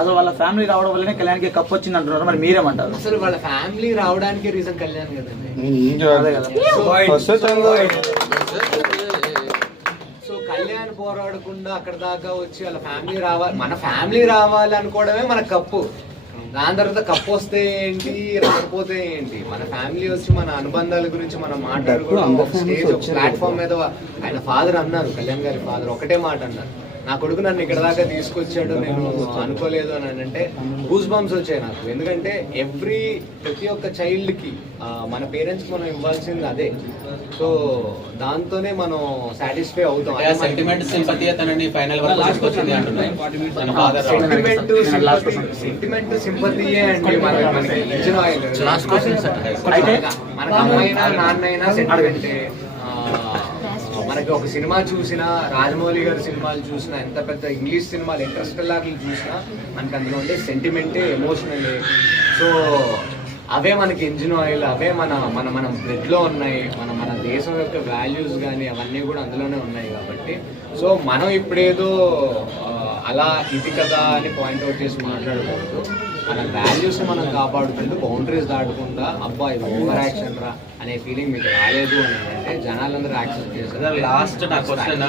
అసలు వాళ్ళ ఫ్యామిలీ రావడం వల్లనే కళ్యాణ్కి కప్ వచ్చింది అంటున్నారు, మరి మీరేమంటారు? అసలు వాళ్ళ ఫ్యామిలీ రావడానికి రీజన్ కళ్యాణ్ కదండి. సో కళ్యాణ్ పోరాడకుండా అక్కడ దాకా వచ్చి వాళ్ళ ఫ్యామిలీ రావాలి, మన ఫ్యామిలీ రావాలి అనుకోవడమే మన కప్పు. దాని తర్వాత కప్పు వస్తే ఏంటి, రాకపోతే ఏంటి, మన ఫ్యామిలీ వచ్చి మన అనుబంధాల గురించి మనం మాట్లాడుకోవడం ఒక స్టేజ్, ఒక ప్లాట్ఫామ్ మీద. ఆయన ఫాదర్ అన్నారు, కళ్యాణ్ గారి ఫాదర్ ఒకటే మాట అన్నారు, నా కొడుకు నన్ను ఇక్కడ దాకా తీసుకొచ్చాడు, నేను అనుకోలేదు అని అంటే గూస్ బంప్స్ వచ్చాయి నాకు. ఎందుకంటే ప్రతి ఒక్క చైల్డ్కి మన పేరెంట్స్కి మనం ఇవ్వాల్సింది అదే. సో దాంతోనే మనం సాటిస్ఫై అవుతాం. సెంటిమెంట్ సింపతియే అండి మనకి ఇచ్చిన మనకు అమ్మైనా నాన్నైనా సెంటిమెంటే. మనకి ఒక సినిమా చూసినా, రాజమౌళి గారి సినిమాలు చూసినా, ఎంత పెద్ద ఇంగ్లీష్ సినిమాలు ఇంటర్స్టెల్లార్లు చూసినా మనకి అందులో ఉండే సెంటిమెంటే, ఎమోషనలే. సో అవే మనకి ఇంజిన్ ఆయిల్, అవే మన బ్లడ్లో ఉన్నాయి. మన దేశం యొక్క వాల్యూస్ కానీ అవన్నీ కూడా అందులోనే ఉన్నాయి కాబట్టి. సో మనం ఇప్పుడేదో అలా ఇది కదా అని పాయింట్అవుట్ చేసి మాట్లాడకూడదు. మన వాల్యూస్ మనం కాపాడుకుంటూ బౌండరీస్ దాటకుండా అబ్బా ఇది ఓవర్ యాక్షన్ రా అనే ఫీలింగ్ మీకు రాలేదు అని అంటే జనాలందరూ యాక్సెప్ట్ చేస్తారు. లాస్ట్ నా క్వశ్చన్,